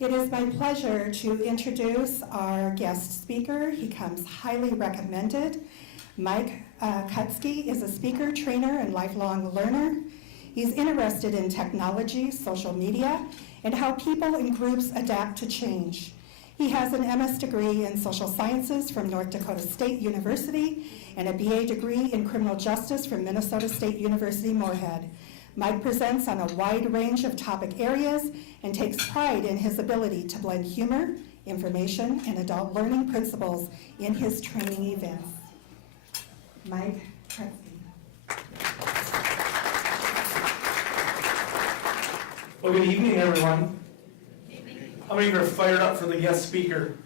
It is my pleasure to introduce our guest speaker. He comes highly recommended. Mike Kutzke is a speaker, trainer, and lifelong learner. He's interested in technology, social media, and how people and groups adapt to change. He has an MS degree in social sciences from North Dakota State University and a BA degree in criminal justice from Minnesota State University Moorhead. Mike presents on a wide range of topic areas and takes pride in his ability to blend humor, information, and adult learning principles in his training events. Mike Kutzke. Well, good evening, everyone. How many of you are fired up for the guest speaker?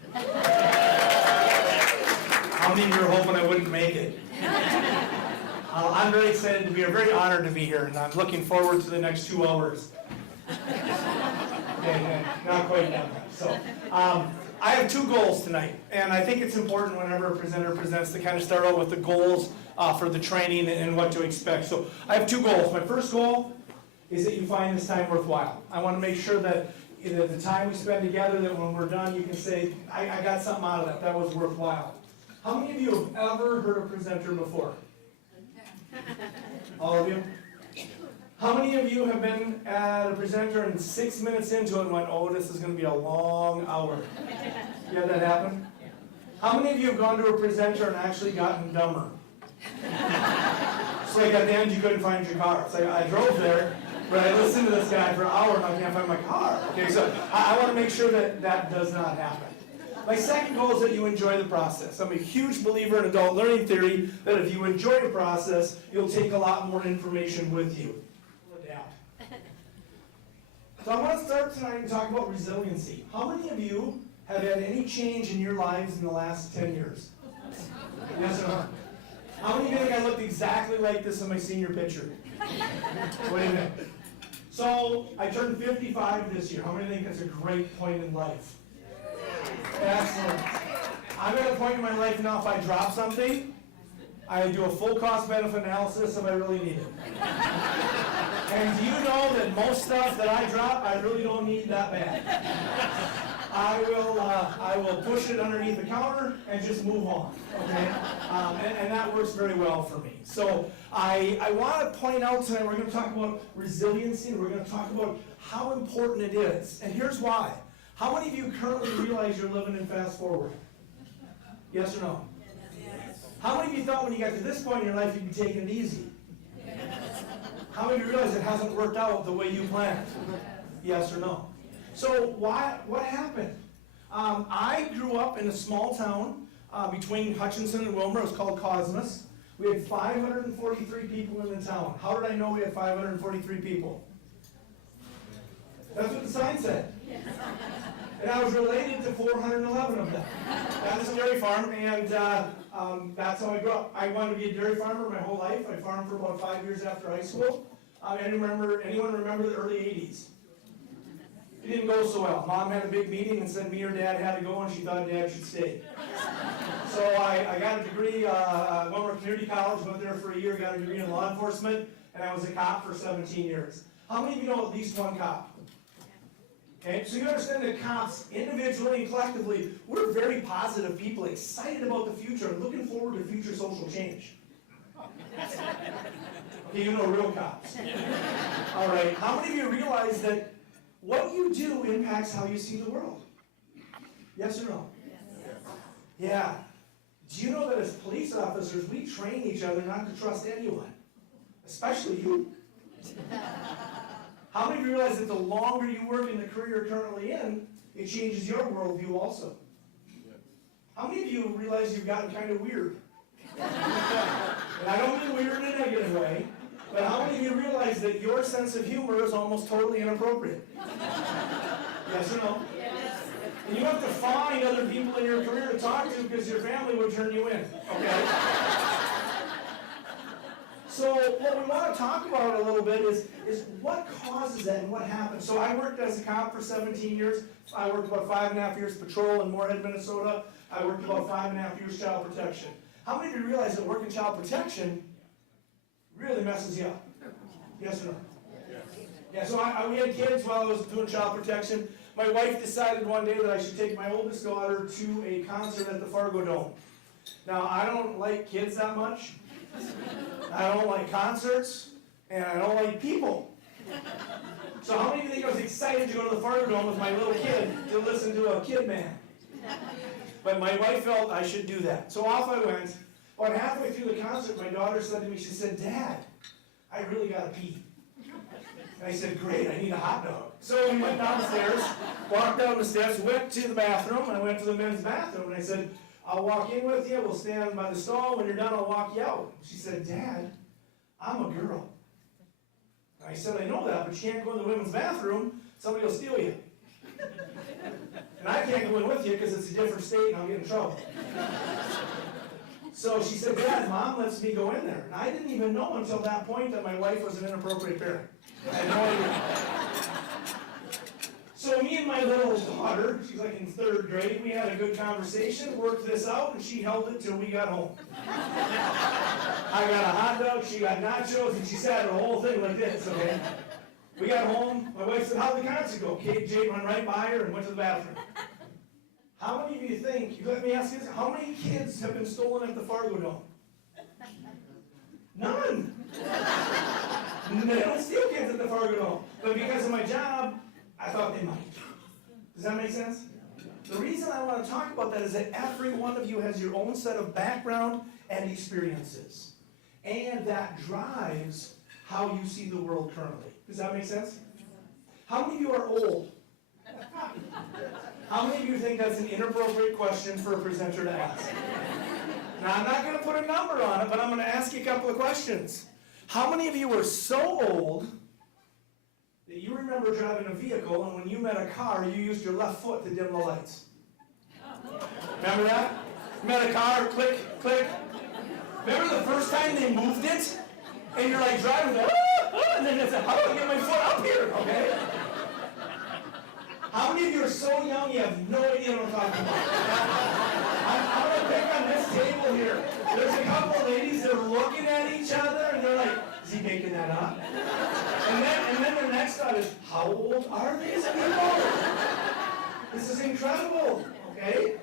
How many of you are hoping I wouldn't make it? I'm very excited to be here, very honored to be here, and I'm looking forward to the next 2 hours. Okay, not quite yet. So, I have 2 goals tonight, and I think it's important whenever a presenter presents to kind of start out with the goals for the training and what to expect. So, I have 2 goals. My first goal is that you find this time worthwhile. I want to make sure that the time we spend together, that when we're done, you can say, I got something out of that. That was worthwhile. How many of you have ever heard a presenter before? All of you? How many of you have been at a presenter and 6 minutes into it and went, oh, this is going to be a long hour? You had that happen? How many of you have gone to a presenter and actually gotten dumber? It's like at the end you couldn't find your car. It's like I drove there, but I listened to this guy for an hour and I can't find my car. Okay, so I want to make sure that that does not happen. My second goal is that you enjoy the process. I'm a huge believer in adult learning theory that if you enjoy the process, you'll take a lot more information with you. Adapt. So I want to start tonight and talk about resiliency. How many of you have had any change in your lives in the last 10 years? Yes or no? How many of you think I looked exactly like this in my senior picture? What do you think? So I turned 55 this year. How many think that's a great point in life? Excellent. I'm at a point in my life now, if I drop something, I do a full cost benefit analysis if I really need it. And do you know that most stuff that I drop, I really don't need that bad. I will push it underneath the counter and just move on, okay? And that works very well for me. So I want to point out tonight, we're going to talk about resiliency, and we're going to talk about how important it is. And here's why. How many of you currently realize you're living in fast forward? Yes or no? Yes. How many of you thought when you got to this point in your life you'd be taking it easy? Yes. How many of you realize it hasn't worked out the way you planned? Yes or no? So what happened? I grew up in a small town between Hutchinson and Wilmer. It was called Cosmos. We had 543 people in the town. How did I know we had 543 people? That's what the sign said. And I was related to 411 of them. That was a dairy farm, and that's how I grew up. I wanted to be a dairy farmer my whole life. I farmed for about 5 years after high school. Anyone remember the early 80s? It didn't go so well. Mom had a big meeting and said me or Dad had to go, and she thought Dad should stay. So I got a degree, went to community college, went there for a year, got a degree in law enforcement, and I was a cop for 17 years. How many of you know at least one cop? Okay, so you understand that cops, individually and collectively, we're very positive people, excited about the future, and looking forward to future social change. Okay, you know real cops. All right, how many of you realize that what you do impacts how you see the world? Yes or no? Yes. Yeah. Do you know that as police officers, we train each other not to trust anyone, especially you? How many of you realize that the longer you work in the career you're currently in, it changes your worldview also? How many of you realize you've gotten kind of weird? And I don't mean weird in a negative way, but how many of you realize that your sense of humor is almost totally inappropriate? Yes or no? Yes. And you have to find other people in your career to talk to because your family would turn you in, okay? So what we want to talk about a little bit is what causes that and what happens. So I worked as a cop for 17 years. I worked about 5.5 years patrol in Moorhead, Minnesota. I worked about 5.5 years child protection. How many of you realize that working child protection really messes you up? Yes or no? Yes. Yeah, so we had kids while I was doing child protection. My wife decided one day that I should take my oldest daughter to a concert at the Fargo Dome. Now, I don't like kids that much. I don't like concerts, and I don't like people. So how many of you think I was excited to go to the Fargo Dome with my little kid to listen to a kid man? But my wife felt I should do that. So off I went. About halfway through the concert, my daughter said to me, she said, "Dad, I really gotta pee." And I said, "Great, I need a hot dog." So we went downstairs, walked down the steps, went to the bathroom. I went to the men's bathroom, and I said, "I'll walk in with you, we'll stand by the stall. When you're done, I'll walk you out." She said, "Dad, I'm a girl." I said, "I know that, but you can't go in the women's bathroom. Somebody will steal you. And I can't go in with you because it's a different state and I'll get in trouble." So she said, "Dad, Mom lets me go in there." And I didn't even know until that point that my wife was an inappropriate parent. I had no idea. So me and my little daughter, she's like in 3rd grade, we had a good conversation, worked this out, and she held it till we got home. I got a hot dog, she got nachos, and she sat the whole thing like this, okay? We got home, my wife said, "How'd the concert go?" Kate Jade ran right by her and went to the bathroom. How many of you think, let me ask you this, how many kids have been stolen at the Fargo Dome? None. They don't steal kids at the Fargo Dome. But because of my job, I thought they might. Does that make sense? The reason I want to talk about that is that every one of you has your own set of background and experiences. And that drives how you see the world currently. Does that make sense? How many of you are old? How many of you think that's an inappropriate question for a presenter to ask? Now, I'm not going to put a number on it, but I'm going to ask you a couple of questions. How many of you are so old that you remember driving a vehicle, and when you met a car, you used your left foot to dim the lights? Remember that? Met a car, click, click. Remember the first time they moved it? And you're like driving, and then it's like, how do I get my foot up here? Okay? How many of you are so young you have no idea what I'm talking about? I'm going to pick on this table here. There's a couple of ladies that are looking at each other, and they're like, "Is he making that up?" And then the next thought is, how old are these people? This is incredible, okay?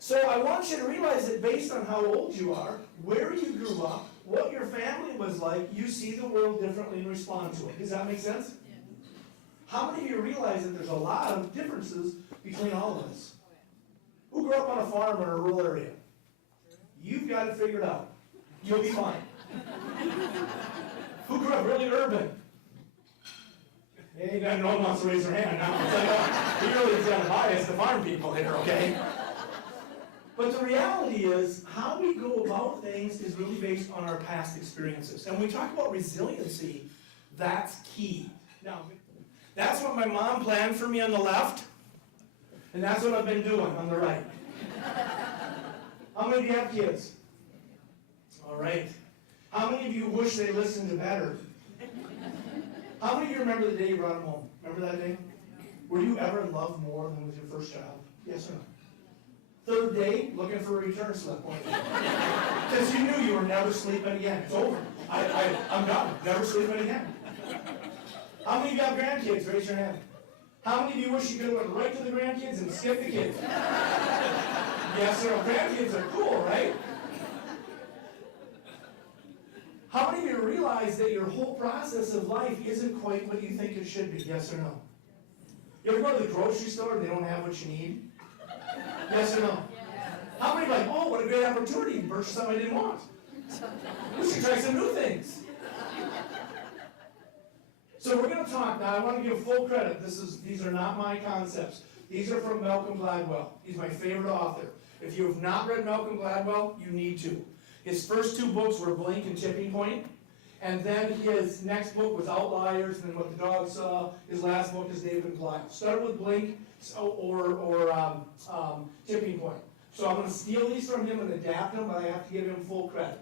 So I want you to realize that based on how old you are, where you grew up, what your family was like, you see the world differently and respond to it. Does that make sense? How many of you realize that there's a lot of differences between all of us? Who grew up on a farm in a rural area? You've got it figured out. You'll be fine. Who grew up really urban? No one wants to raise their hand now. He really is going to bias the farm people here, okay? But the reality is, how we go about things is really based on our past experiences. And when we talk about resiliency, that's key. Now, that's what my mom planned for me on the left, and that's what I've been doing on the right. How many of you have kids? All right. How many of you wish they listened to better? How many of you remember the day you brought them home? Remember that day? Were you ever in love more than with your first child? Yes or no? 3rd day, looking for a return slip, weren't you? Because you knew you were never sleeping again. It's over. I'm done. Never sleeping again. How many of you have grandkids? Raise your hand. How many of you wish you could have went right to the grandkids and skipped the kids? Yes or no? Grandkids are cool, right? How many of you realize that your whole process of life isn't quite what you think it should be? Yes or no? You ever go to the grocery store and they don't have what you need? Yes or no? How many are like, "Oh, what a great opportunity to purchase something I didn't want. We should try some new things." So we're going to talk now. I want to give full credit. These are not my concepts. These are from Malcolm Gladwell. He's my favorite author. If you have not read Malcolm Gladwell, you need to. His first 2 books were Blink and Tipping Point. And then his next book was Outliers, and then What the Dog Saw. His last book is David and Goliath. Start with Blink or Tipping Point. So I'm going to steal these from him and adapt them, but I have to give him full credit.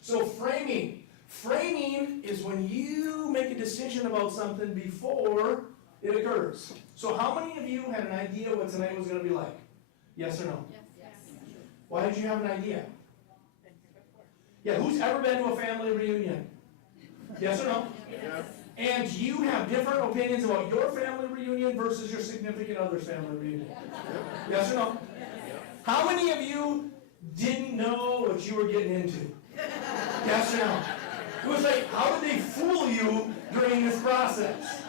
So framing. Framing is when you make a decision about something before it occurs. So how many of you had an idea what tonight was going to be like? Yes or no? Yes. Why did you have an idea? Yeah, who's ever been to a family reunion? Yes or no? Yes. And you have different opinions about your family reunion versus your significant other's family reunion? Yes or no? How many of you didn't know what you were getting into? Yes or no? It was like, how did they fool you during this process?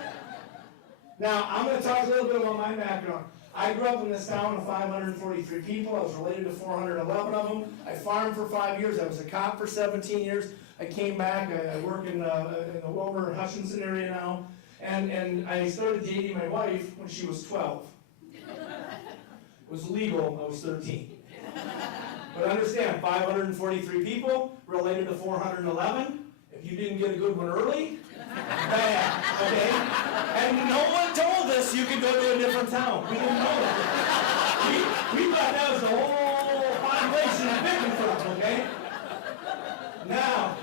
Now, I'm going to talk a little bit about my background. I grew up in this town of 543 people. I was related to 411 of them. I farmed for 5 years. I was a cop for 17 years. I came back. I work in the Wilmer and Hutchinson area now. And I started dating my wife when she was 12. It was legal. I was 13. But understand, 543 people related to 411. If you didn't get a good one early, bad, okay? And no one told us you could go to a different town. We didn't know that. We thought that was the whole population of Bickenford, okay? Now,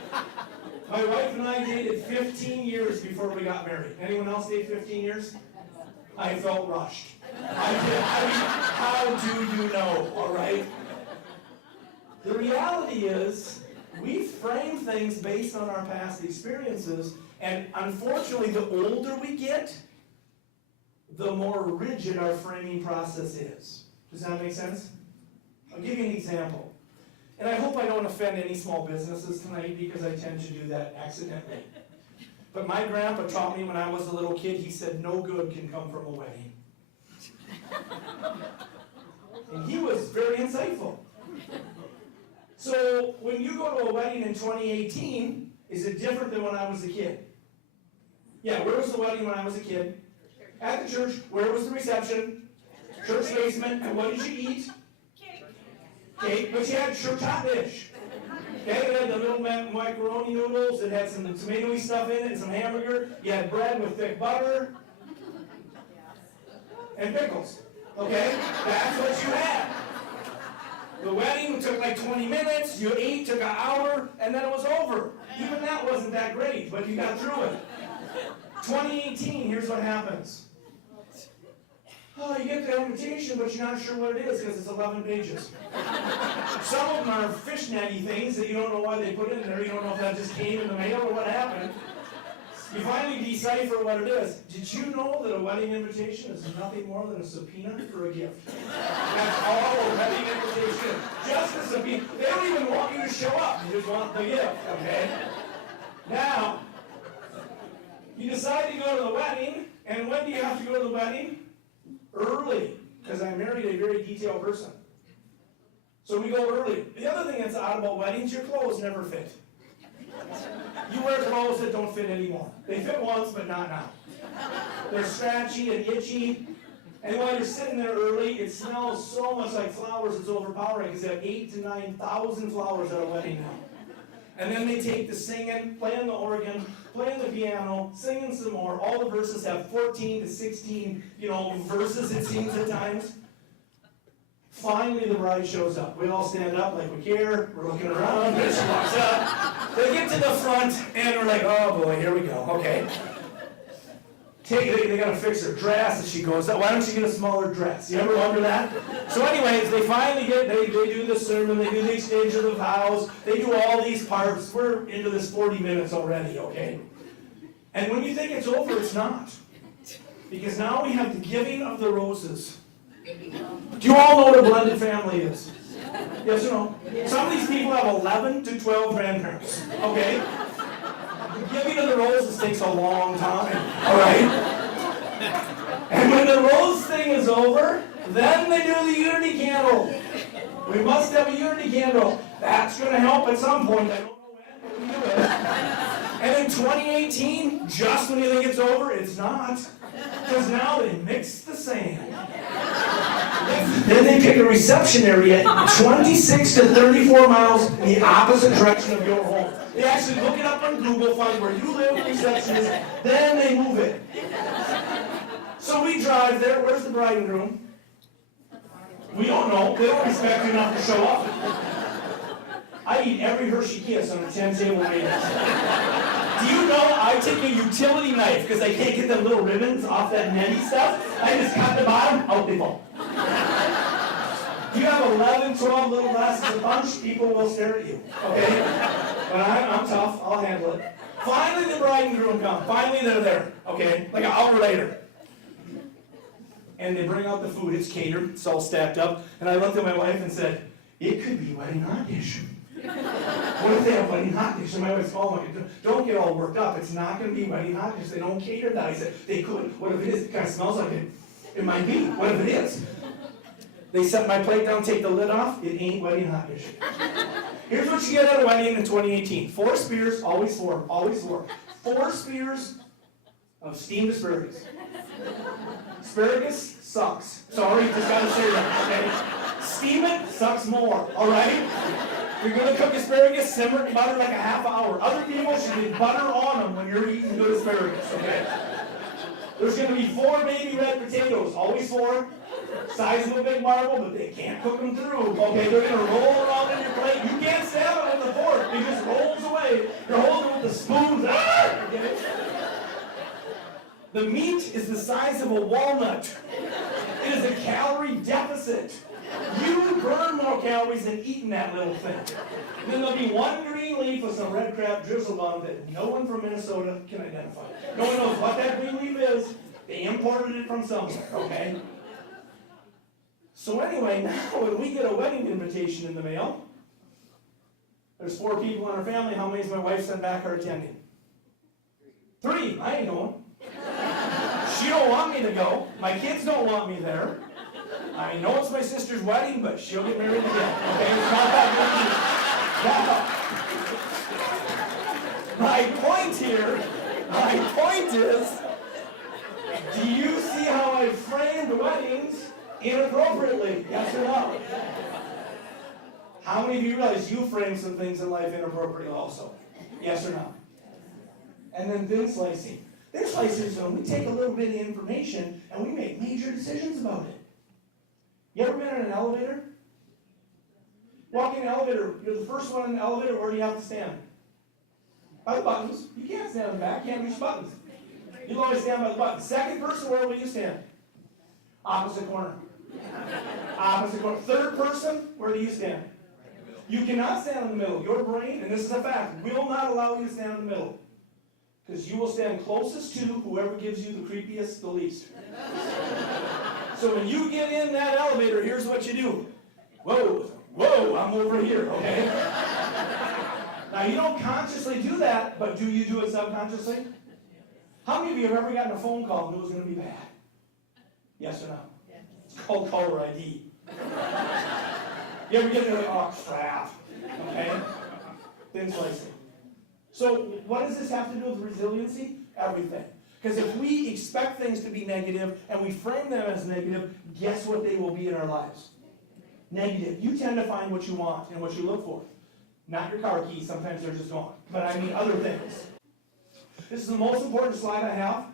my wife and I dated 15 years before we got married. Anyone else date 15 years? I felt rushed. I mean, how do you know, all right? The reality is, we frame things based on our past experiences, and unfortunately, the older we get, the more rigid our framing process is. Does that make sense? I'll give you an example. And I hope I don't offend any small businesses tonight, because I tend to do that accidentally. But my grandpa taught me when I was a little kid, he said, no good can come from a wedding. And he was very insightful. So when you go to a wedding in 2018, is it different than when I was a kid? Yeah, where was the wedding when I was a kid? At the church. Where was the reception? Church basement. And what did you eat? Cake. But you had church hot dish. Okay, it had the little macaroni noodles. It had some tomatoey stuff in it and some hamburger. You had bread with thick butter and pickles. Okay, that's what you had. The wedding took like 20 minutes, you ate, took an hour, and then it was over. Even that wasn't that great, but you got through it. 2018, here's what happens. Oh, you get the invitation, but you're not sure what it is because it's 11 pages. Some of them are fishnetty things that you don't know why they put in there. You don't know if that just came in the mail or what happened. You finally decipher what it is. Did you know that a wedding invitation is nothing more than a subpoena for a gift? That's all a wedding invitation is. Just a subpoena. They don't even want you to show up. You just want the gift, okay? Now, you decide to go to the wedding, and when do you have to go to the wedding? Early, because I married a very detailed person. So we go early. The other thing that's odd about weddings, your clothes never fit. You wear clothes that don't fit anymore. They fit once, but not now. They're scratchy and itchy. And while you're sitting there early, it smells so much like flowers, it's overpowering, because they have 8,000 to 9,000 flowers at a wedding now. And then they take the singing, playing the organ, playing the piano, singing some more. All the verses have 14 to 16, verses, it seems at times. Finally, the bride shows up. We all stand up like we care. We're looking around. She walks up. They get to the front, and we're like, oh boy, here we go. Okay. They got to fix her dress as she goes up. Why don't you get a smaller dress? You ever wonder that? So anyways, they finally they do the sermon. They do the exchange of the vows. They do all these parts. We're into this 40 minutes already, okay? And when you think it's over, it's not. Because now we have the giving of the roses. Do you all know what a blended family is? Yes or no? Some of these people have 11 to 12 grandparents, okay? The giving of the roses takes a long time, all right? And when the rose thing is over, then they do the unity candle. We must have a unity candle. That's going to help at some point. I don't know when, but we do it. And in 2018, just when you think it's over, it's not. Because now they mix the sand. Then they pick a reception area 26 to 34 miles in the opposite direction of your home. They actually look it up on Google, find where you live, the reception is, then they move it. So we drive there. Where's the bride and groom? We don't know. They don't expect you enough to show up. I eat every Hershey Kiss on a 10-table maintenance. Do you know I take a utility knife because I can't get them little ribbons off that netty stuff? I just cut the bottom, out they fall. You have 11, 12 little glasses of punch, people will stare at you, okay? But I'm tough, I'll handle it. Finally the bride and groom come. Finally they're there, okay? Like an hour later. and they bring out the food, it's catered, it's all stacked up, and I looked at my wife and said, it could be wedding hot dish. What if they have wedding hot dish? And my wife said, oh my God, don't get all worked up, it's not going to be wedding hot dish, they don't cater that. I said, they could, what if it is? It kind of smells like it. It might be, what if it is? They set my plate down, take the lid off, it ain't wedding hot dish. Here's what you get at a wedding in 2018. 4 spears, always 4, always 4. 4 spears of steamed asparagus. Asparagus sucks. Sorry, just gotta say that, okay? Steam it sucks more, alright? You're gonna cook asparagus, simmer it in butter like a half hour. Other people should get butter on them when you're eating good asparagus, okay? There's gonna be 4 baby red potatoes, always 4. Size of a big marble, but they can't cook them through, okay? They're gonna roll around in your plate. You can't stab it with a fork, it just rolls away. You're holding it with the spoons, okay? The meat is the size of a walnut. It is a calorie deficit. You burn more calories than eating that little thing. And then there'll be 1 green leaf with some red crab drizzled on it that no one from Minnesota can identify. No one knows what that green leaf is. They imported it from somewhere, okay? So anyway, now when we get a wedding invitation in the mail, there's 4 people in our family. How many has my wife sent back are attending? 3. I ain't going. She don't want me to go. My kids don't want me there. I know it's my sister's wedding, but she'll get married again. Okay, it's not that good. Now, my point is, do you see how I framed weddings inappropriately? Yes or no? How many of you realize you frame some things in life inappropriately also? Yes or no? And then thin slicing. Thin slicing is when we take a little bit of information and we make major decisions about it. You ever been in an elevator? Walk in an elevator, you're the first one in the elevator, where do you have to stand? By the buttons. You can't stand in the back, you can't reach buttons. You'll always stand by the buttons. Second person, where will you stand? Opposite corner. Opposite corner. Third person, where do you stand? You cannot stand in the middle. Your brain, and this is a fact, will not allow you to stand in the middle. Because you will stand closest to whoever gives you the creepiest, the least. So when you get in that elevator, here's what you do. Whoa, whoa, I'm over here, okay? Now you don't consciously do that, but do you do it subconsciously? How many of you have ever gotten a phone call and knew it was going to be bad? Yes or no? It's called caller ID. You ever get there like, oh crap, okay? Thin slicing. So what does this have to do with resiliency? Everything. Because if we expect things to be negative and we frame them as negative, guess what they will be in our lives? Negative. You tend to find what you want and what you look for. Not your car keys, sometimes they're just gone. But I mean other things. This is the most important slide I have.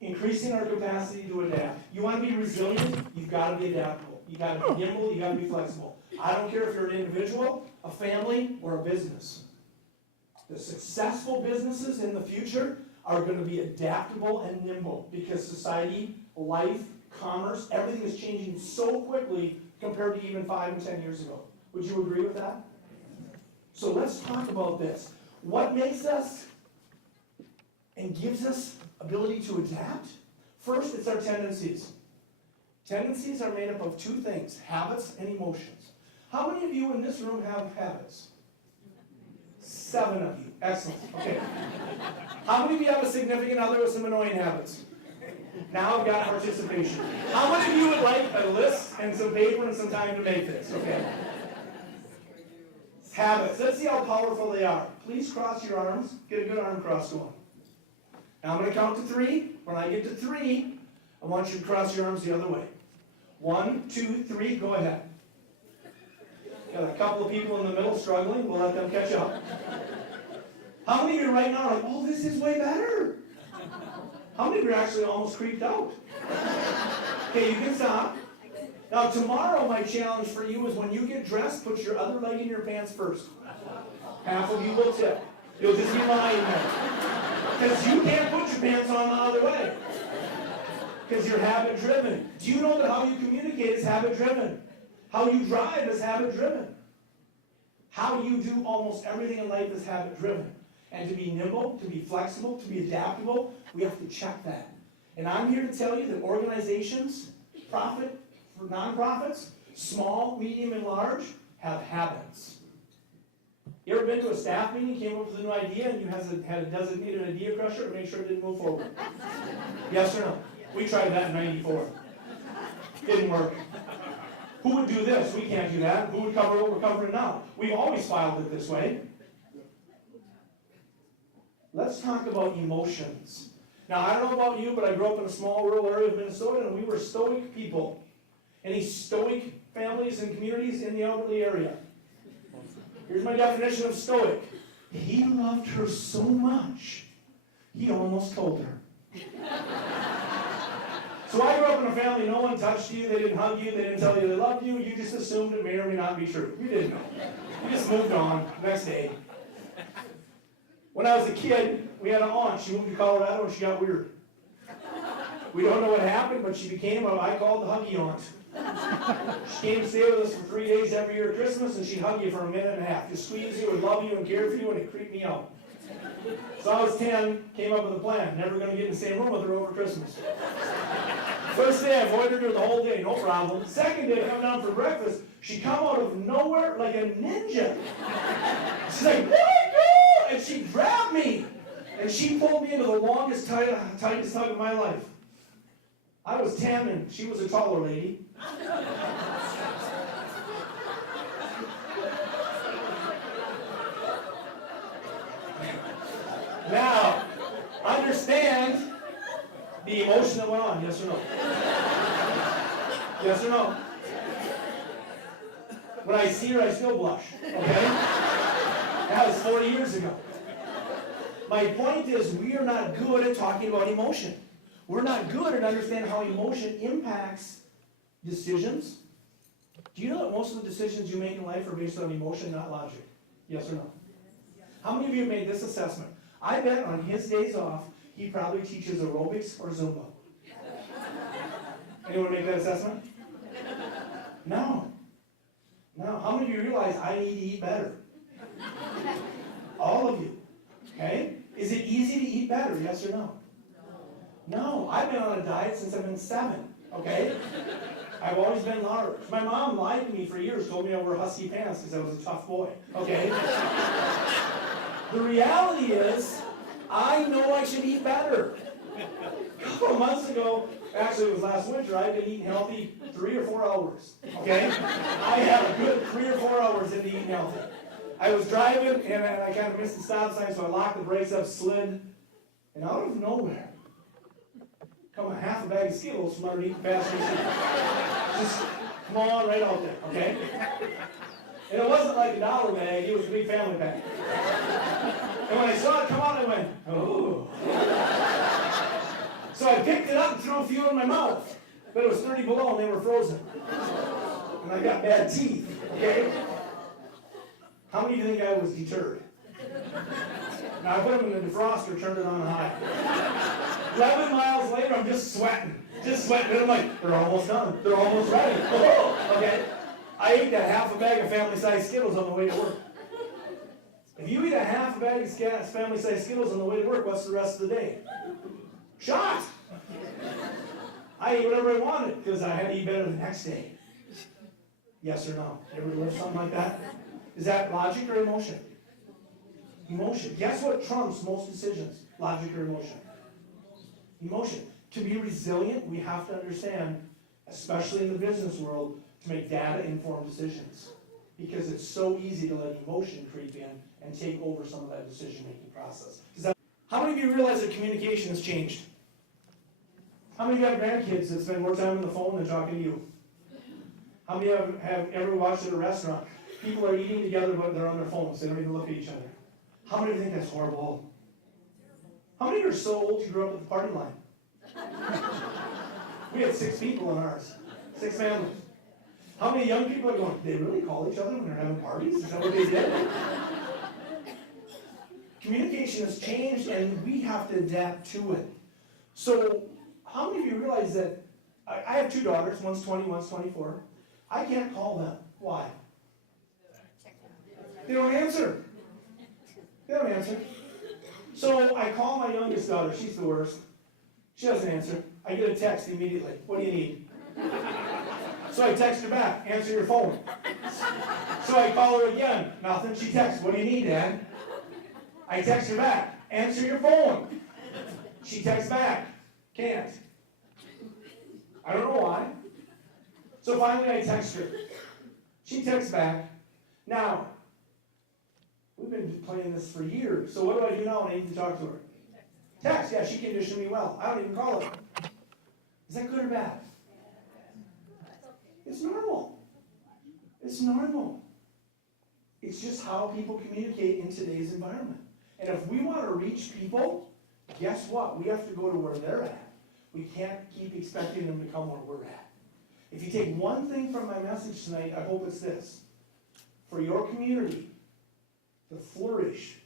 Increasing our capacity to adapt. You want to be resilient, you've got to be adaptable. You've got to be nimble, you've got to be flexible. I don't care if you're an individual, a family, or a business. The successful businesses in the future are going to be adaptable and nimble because society, life, commerce, everything is changing so quickly compared to even 5 and 10 years ago. Would you agree with that? So let's talk about this. What makes us and gives us ability to adapt? First, it's our tendencies. Tendencies are made up of 2 things, habits and emotions. How many of you in this room have habits? 7 of you. Excellent. Okay. How many of you have a significant other with some annoying habits? Now I've got participation. How many of you would like a list and some paper and some time to make this? Okay. Habits. Let's see how powerful they are. Please cross your arms. Get a good arm cross going. Now I'm going to count to 3. When I get to 3, I want you to cross your arms the other way. 1, 2, 3. Go ahead. Got a couple of people in the middle struggling. We'll let them catch up. How many of you right now are like, oh, this is way better? How many of you are actually almost creeped out? Okay, you can stop. Now tomorrow my challenge for you is when you get dressed, put your other leg in your pants first. Half of you will tip. You'll just be lying there. Because you can't put your pants on the other way. Because you're habit-driven. Do you know that how you communicate is habit-driven? How you drive is habit-driven. How you do almost everything in life is habit-driven. And to be nimble, to be flexible, to be adaptable, we have to check that. And I'm here to tell you that organizations, profit for nonprofits, small, medium, and large, have habits. You ever been to a staff meeting, came up with a new idea, and you had a designated idea crusher to make sure it didn't move forward? Yes or no? We tried that in '94. Didn't work. Who would do this? We can't do that. Who would cover what we're covering now? We've always filed it this way. Let's talk about emotions. Now, I don't know about you, but I grew up in a small rural area of Minnesota, and we were stoic people. Any stoic families and communities in the Alberta area? Here's my definition of stoic. He loved her so much, he almost told her. So I grew up in a family, no one touched you, they didn't hug you, they didn't tell you they loved you, you just assumed it may or may not be true. You didn't know. You just moved on, next day. When I was a kid, we had an aunt, she moved to Colorado and she got weird. We don't know what happened, but she became what I called the huggy aunt. She came to stay with us for 3 days every year at Christmas, and she'd hug you for a minute and a half. Just squeeze you and love you and care for you, and it creeped me out. So I was 10, came up with a plan. Never going to get in the same room with her over Christmas. First day, I avoided her the whole day, no problem. Second day, I come down for breakfast. She come out of nowhere like a ninja. She's like, "What, girl?" And she grabbed me. And she pulled me into the longest, tightest hug of my life. I was 10, and she was a taller lady. Now, understand the emotion that went on, yes or no? Yes or no? When I see her, I still blush, okay? That was 40 years ago. My point is, we are not good at talking about emotion. We're not good at understanding how emotion impacts decisions. Do you know that most of the decisions you make in life are based on emotion, not logic? Yes or no? How many of you have made this assessment? I bet on his days off, he probably teaches aerobics or Zumba. Anyone make that assessment? No. No. How many of you realize I need to eat better? All of you. Okay? Is it easy to eat better? Yes or no? No. I've been on a diet since I've been 7. Okay? I've always been large. My mom lied to me for years, told me I wore husky pants because I was a tough boy. Okay? The reality is, I know I should eat better. A couple of months ago, actually it was last winter, I've been eating healthy 3 or 4 hours. Okay? I had a good 3 or 4 hours into eating healthy. I was driving and I kind of missed the stop sign, so I locked the brakes up, slid, and out of nowhere, come a half a bag of Skittles from underneath the passenger seat. Just come on right out there, okay? And it wasn't like a $1 bag, it was a big family bag. And when I saw it come out, I went, oh. So I picked it up and threw a few in my mouth. But it was 30 below and they were frozen. And I got bad teeth, okay? How many of you think I was deterred? Now I put them in the defroster, turned it on high. 11 miles later, I'm just sweating. And I'm like, they're almost done. They're almost ready. Oh, okay. I ate that half a bag of family-sized Skittles on the way to work. If you eat a half a bag of family-sized Skittles on the way to work, what's the rest of the day? Shot! I ate whatever I wanted because I had to eat better the next day. Yes or no? You ever live something like that? Is that logic or emotion? Emotion. Guess what trumps most decisions? Logic or emotion? Emotion. To be resilient, we have to understand, especially in the business world, to make data-informed decisions. Because it's so easy to let emotion creep in and take over some of that decision-making process. How many of you realize that communication has changed? How many of you have grandkids that spend more time on the phone than talking to you? How many of you have ever watched at a restaurant? People are eating together, but they're on their phones. They don't even look at each other. How many of you think that's horrible? How many of you are so old you grew up at the party line? We had 6 people in ours. 6 families. How many young people are going, they really call each other when they're having parties? Is that what they did? Communication has changed and we have to adapt to it. So, how many of you realize that, I have 2 daughters, one's 20, one's 24. I can't call them. Why? They don't answer. They don't answer. So I call my youngest daughter, she's the worst. She doesn't answer. I get a text immediately. What do you need? So I text her back. Answer your phone. So I call her again. Nothing. She texts. What do you need, Dad? I text her back. Answer your phone. She texts back. Can't. I don't know why. So finally I text her. She texts back. Now, we've been playing this for years. So what do I do now when I need to talk to her? Text. Yeah, she conditioned me well. I don't even call her. Is that good or bad? It's normal. It's normal. It's just how people communicate in today's environment. And if we want to reach people, guess what? We have to go to where they're at. We can't keep expecting them to come where we're at. If you take one thing from my message tonight, I hope it's this. For your community to flourish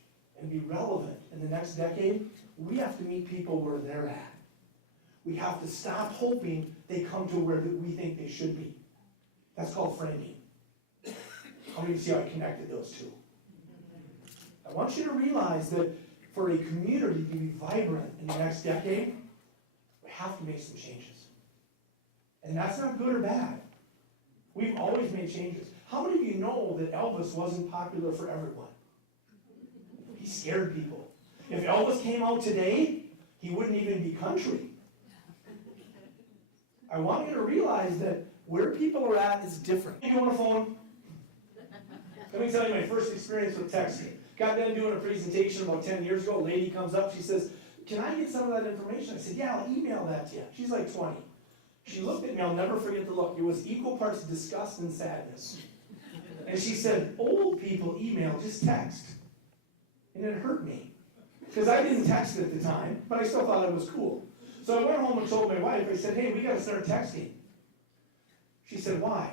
and be relevant in the next decade, we have to meet people where they're at. We have to stop hoping they come to where we think they should be. That's called framing. How many of you see how I connected those two? I want you to realize that for a community to be vibrant in the next decade, we have to make some changes. And that's not good or bad. We've always made changes. How many of you know that Elvis wasn't popular for everyone? He scared people. If Elvis came out today, he wouldn't even be country. I want you to realize that where people are at is different. You on the phone? Let me tell you my first experience with texting. Got done doing a presentation about 10 years ago. A lady comes up, she says, "Can I get some of that information?" I said, "Yeah, I'll email that to you." She's like 20. She looked at me, I'll never forget the look. It was equal parts disgust and sadness. And she said, "Old people email, just text." And it hurt me. Because I didn't text at the time, but I still thought it was cool. So I went home and told my wife, I said, "Hey, we got to start texting." She said, "Why?"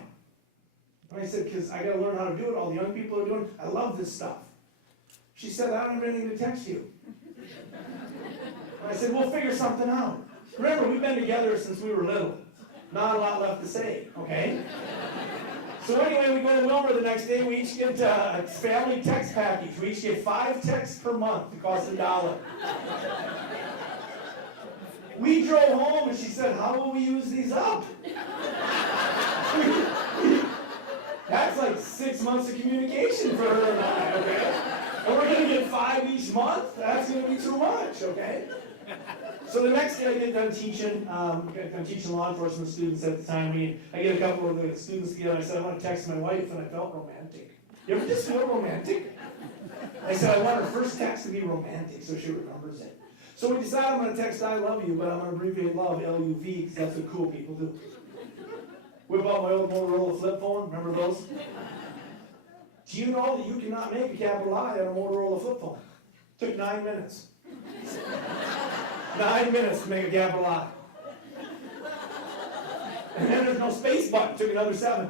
And I said, "Because I got to learn how to do it. All the young people are doing it. I love this stuff." She said, "I don't have anything to text you." And I said, "We'll figure something out." Remember, we've been together since we were little. Not a lot left to say, okay? So anyway, we go to Wilmer the next day. We each get a family text package. We each get 5 texts per month. It costs $1. We drove home and she said, "How will we use these up?" That's like 6 months of communication for her and I, okay? And we're going to get 5 each month? That's going to be too much, okay? So the next day I get done teaching. I'm teaching law enforcement students at the time. I get a couple of the students together and I said, "I want to text my wife," and I felt romantic. You ever just feel romantic? I said, I want her first text to be romantic so she remembers it. So we decided I'm going to text "I love you," but I'm going to abbreviate love, L-U-V, because that's what cool people do. Whip out my old Motorola flip phone. Remember those? Do you know that you cannot make a capital I on a Motorola flip phone? It took 9 minutes. 9 minutes to make a capital I. And then there's no space button. It took another 7.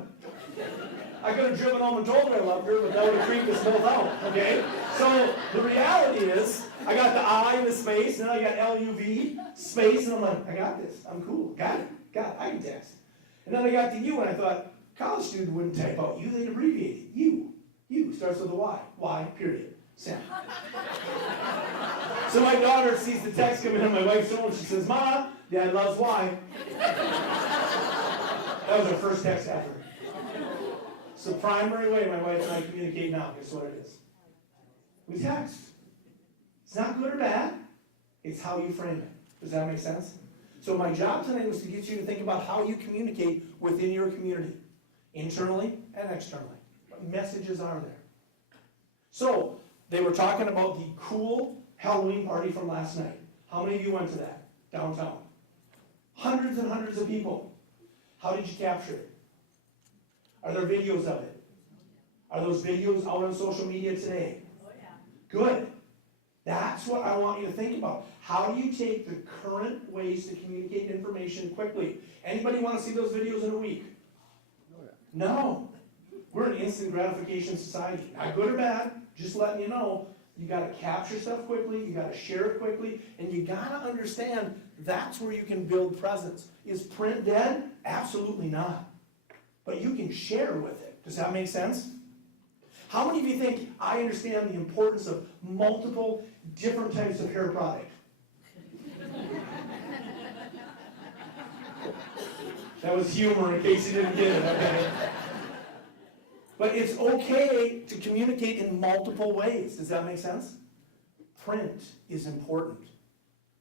I could have driven home and told her I loved her, but that would have creeped us both out, okay? So the reality is, I got the I in the space, and then I got L-U-V, space, and I'm like, I got this. I'm cool. Got it. I can text. And then I got the U, and I thought, college student wouldn't type out U, they'd abbreviate it. U. U starts with a Y. Y, period. Send. So my daughter sees the text coming on my wife's phone, and she says, "Ma, Dad loves Y." That was our first text ever. It's the primary way my wife and I communicate now. Guess what it is? We text. It's not good or bad. It's how you frame it. Does that make sense? So my job tonight was to get you to think about how you communicate within your community, internally and externally. What messages are there? So they were talking about the cool Halloween party from last night. How many of you went to that downtown? Hundreds and hundreds of people. How did you capture it? Are there videos of it? Are those videos out on social media today? Oh, yeah. Good. That's what I want you to think about. How do you take the current ways to communicate information quickly? Anybody want to see those videos in a week? No. We're an instant gratification society. Not good or bad, just letting you know. You got to capture stuff quickly, you got to share it quickly, and you got to understand that's where you can build presence. Is print dead? Absolutely not. But you can share with it. Does that make sense? How many of you think I understand the importance of multiple different types of hair product? That was humor in case you didn't get it, okay? But it's okay to communicate in multiple ways. Does that make sense? Print is important.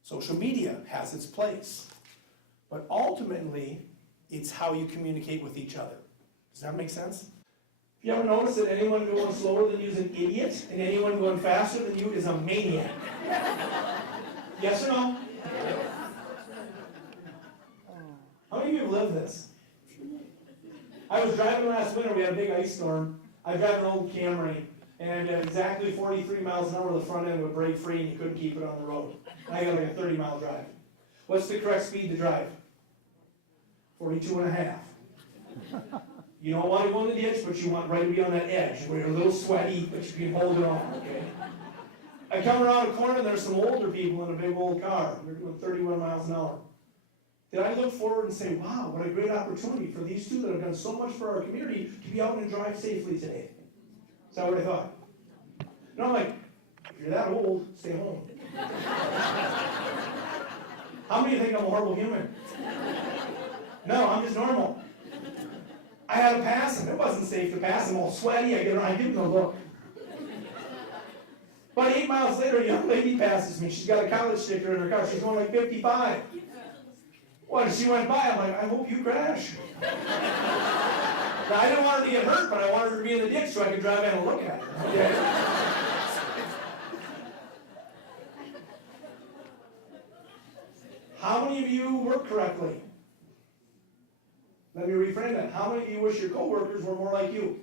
Social media has its place. But ultimately, it's how you communicate with each other. Does that make sense? If you ever notice that anyone going slower than you is an idiot, and anyone going faster than you is a maniac? Yes or no? How many of you have lived this? I was driving last winter, we had a big ice storm. I drive an old Camry, and at exactly 43 miles an hour, the front end would break free and you couldn't keep it on the road. I got like a 30-mile drive. What's the correct speed to drive? 42 and a half. You don't want to go in the ditch, but you want right to be on that edge, where you're a little sweaty, but you can hold it on, okay? I come around a corner, and there's some older people in a big old car. They're doing 31 miles an hour. Did I look forward and say, wow, what a great opportunity for these two that have done so much for our community to be out and drive safely today? Is that what I thought? No, I'm like, if you're that old, stay home. How many think I'm a horrible human? No, I'm just normal. I had to pass him. It wasn't safe to pass him. All sweaty. I give him a look. About 8 miles later, a young lady passes me. She's got a college sticker in her car. She's going like 55. Well, as she went by, I'm like, I hope you crash. Now, I didn't want her to get hurt, but I wanted her to be in the ditch so I could drive in and look at her. Okay? How many of you work correctly? Let me reframe that. How many of you wish your coworkers were more like you?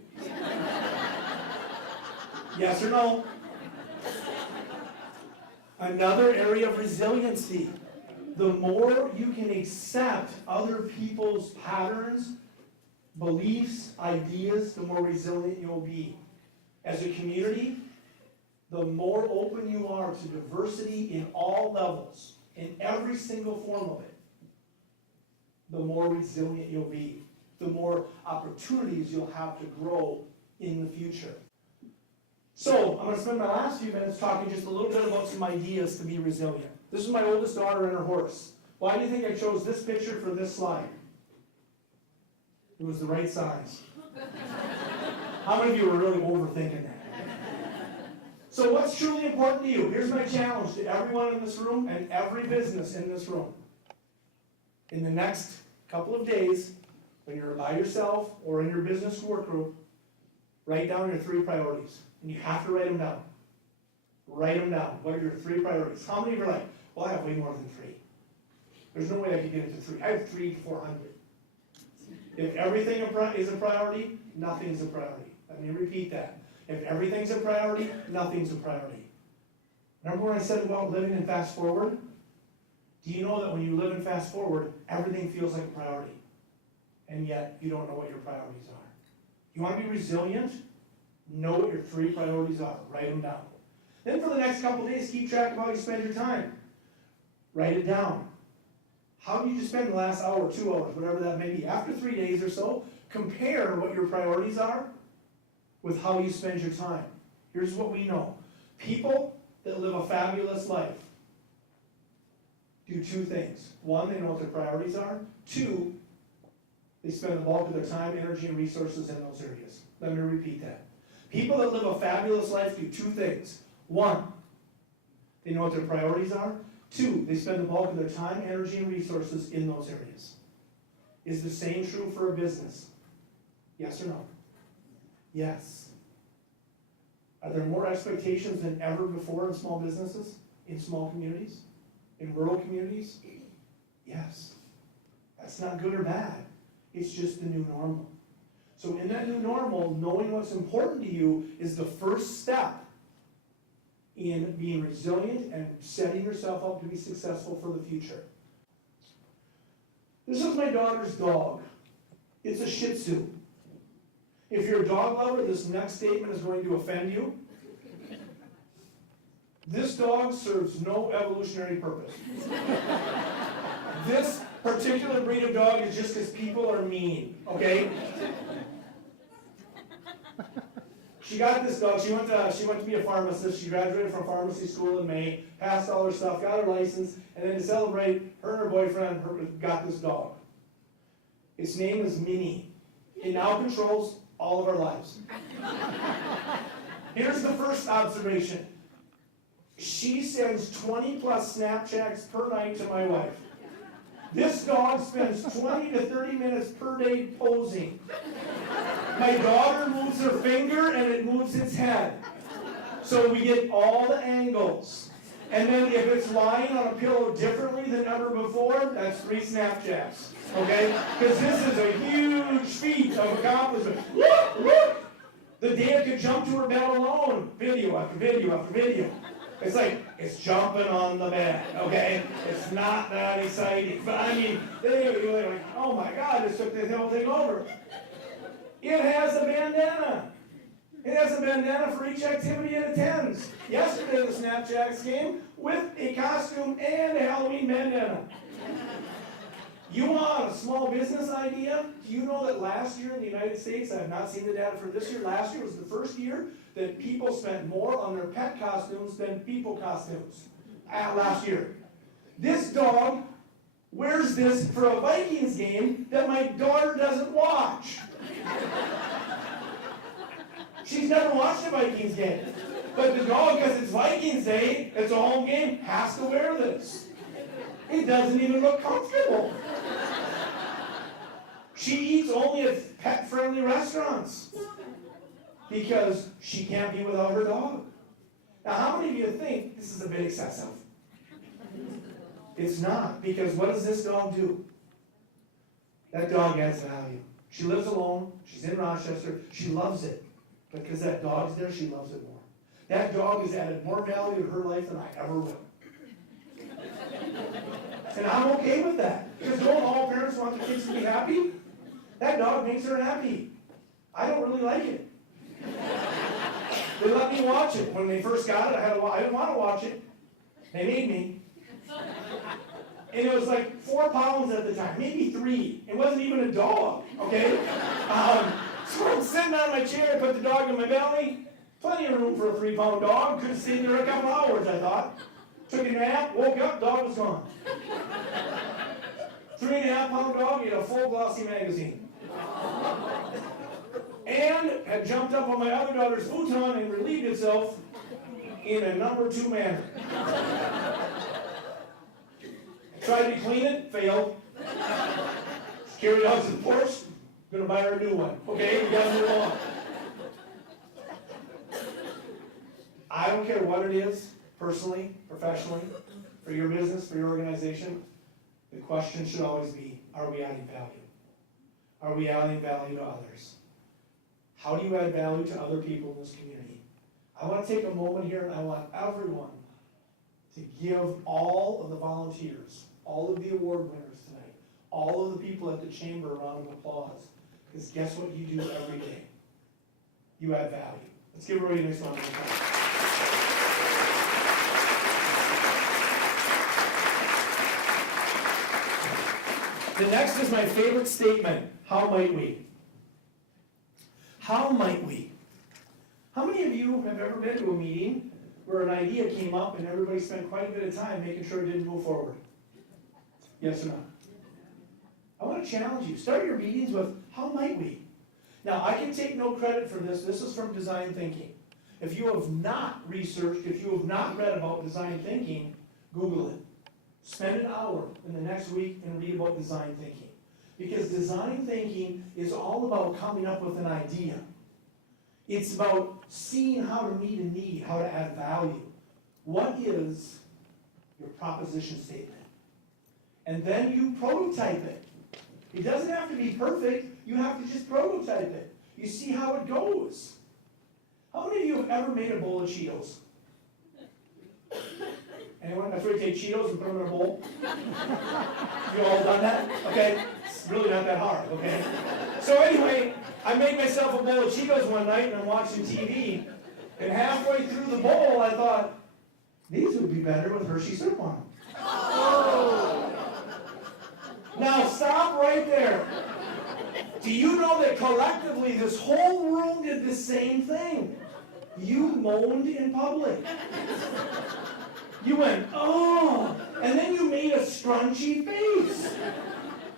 Yes or no? Another area of resiliency. The more you can accept other people's patterns, beliefs, ideas, the more resilient you'll be. As a community, the more open you are to diversity in all levels, in every single form of it, the more resilient you'll be, the more opportunities you'll have to grow in the future. So, I'm going to spend my last few minutes talking just a little bit about some ideas to be resilient. This is my oldest daughter and her horse. Why do you think I chose this picture for this slide? It was the right size. How many of you were really overthinking that? So what's truly important to you? Here's my challenge to everyone in this room and every business in this room. In the next couple of days, when you're by yourself or in your business work group, write down your 3 priorities. And you have to write them down. Write them down. What are your 3 priorities? How many of you are like, well, I have way more than 3. There's no way I could get into 3. I have 3 to 400. If everything is a priority, nothing's a priority. Let me repeat that. If everything's a priority, nothing's a priority. Remember when I said about living in fast forward? Do you know that when you live in fast forward, everything feels like a priority? And yet, you don't know what your priorities are. You want to be resilient? Know what your 3 priorities are. Write them down. Then for the next couple of days, keep track of how you spend your time. Write it down. How did you spend the last hour, 2 hours, whatever that may be? After 3 days or so, compare what your priorities are with how you spend your time. Here's what we know. People that live a fabulous life do 2 things. 1, they know what their priorities are. 2, they spend the bulk of their time, energy, and resources in those areas. Let me repeat that. People that live a fabulous life do 2 things. 1, they know what their priorities are. 2, they spend the bulk of their time, energy, and resources in those areas. Is the same true for a business? Yes or no? Yes. Are there more expectations than ever before in small businesses, in small communities, in rural communities? Yes. That's not good or bad. It's just the new normal. So in that new normal, knowing what's important to you is the first step in being resilient and setting yourself up to be successful for the future. This is my daughter's dog. It's a Shih Tzu. If you're a dog lover, this next statement is going to offend you. This dog serves no evolutionary purpose. This particular breed of dog is just because people are mean, okay? She got this dog. She went to be a pharmacist. She graduated from pharmacy school in May, passed all her stuff, got her license, and then to celebrate, her and her boyfriend got this dog. Its name is Minnie. It now controls all of our lives. Here's the first observation. She sends 20 plus Snapchats per night to my wife. This dog spends 20 to 30 minutes per day posing. My daughter moves her finger and it moves its head. So we get all the angles. And then if it's lying on a pillow differently than ever before, that's 3 Snapchats. Okay? Because this is a huge feat of accomplishment. Look, look! The day it could jump to her bed alone. Video after video after video. It's like, it's jumping on the bed, okay? It's not that exciting. But I mean, you're like, oh my God, this took the whole thing over. It has a bandana. It has a bandana for each activity it attends. Yesterday the Snapchats came with a costume and a Halloween bandana. You want a small business idea? Do you know that last year in the United States, I have not seen the data for this year, last year was the first year that people spent more on their pet costumes than people costumes last year. This dog wears this for a Vikings game that my daughter doesn't watch. She's never watched a Vikings game. But the dog, because it's Vikings Day, it's a home game, has to wear this. It doesn't even look comfortable. She eats only at pet-friendly restaurants because she can't be without her dog. Now, how many of you think this is a bit excessive? It's not, because what does this dog do? That dog adds value. She lives alone. She's in Rochester. She loves it. Because that dog's there, she loves it more. That dog has added more value to her life than I ever will. And I'm okay with that. Because don't all parents want their kids to be happy? That dog makes her happy. I don't really like it. They let me watch it. When they first got it, I didn't want to watch it. They made me. And it was like 4 pounds at the time, maybe 3. It wasn't even a dog, okay? So I'm sitting on my chair, put the dog in my belly. Plenty of room for a 3-pound dog. Could have stayed there a couple hours, I thought. Took a nap, woke up, dog was gone. 3.5-pound dog in a full glossy magazine. And had jumped up on my other daughter's futon and relieved itself in a number 2 manner. Tried to clean it, failed. Carried out to the porch, gonna buy her a new one. Okay, we gotta move on. I don't care what it is, personally, professionally, for your business, for your organization, the question should always be, are we adding value? Are we adding value to others? How do you add value to other people in this community? I want to take a moment here and I want everyone to give all of the volunteers, all of the award winners tonight, all of the people at the chamber a round of applause. Because guess what you do every day? You add value. Let's give everybody a nice round of applause. The next is my favorite statement. How might we? How might we? How many of you have ever been to a meeting where an idea came up and everybody spent quite a bit of time making sure it didn't move forward? Yes or no? I want to challenge you. Start your meetings with, how might we? Now, I can take no credit for this. This is from design thinking. If you have not researched, if you have not read about design thinking, Google it. Spend an hour in the next week and read about design thinking. Because design thinking is all about coming up with an idea. It's about seeing how to meet a need, how to add value. What is your proposition statement? And then you prototype it. It doesn't have to be perfect. You have to just prototype it. You see how it goes. How many of you have ever made a bowl of Cheetos? Anyone? That's where you take Cheetos and put them in a bowl? You all done that? Okay? It's really not that hard, okay? So anyway, I made myself a bowl of Cheetos one night and I'm watching TV. And halfway through the bowl, I thought, these would be better with Hershey syrup on them. Oh. Now stop right there. Do you know that collectively this whole room did the same thing? You moaned in public. You went, oh, and then you made a scrunchy face.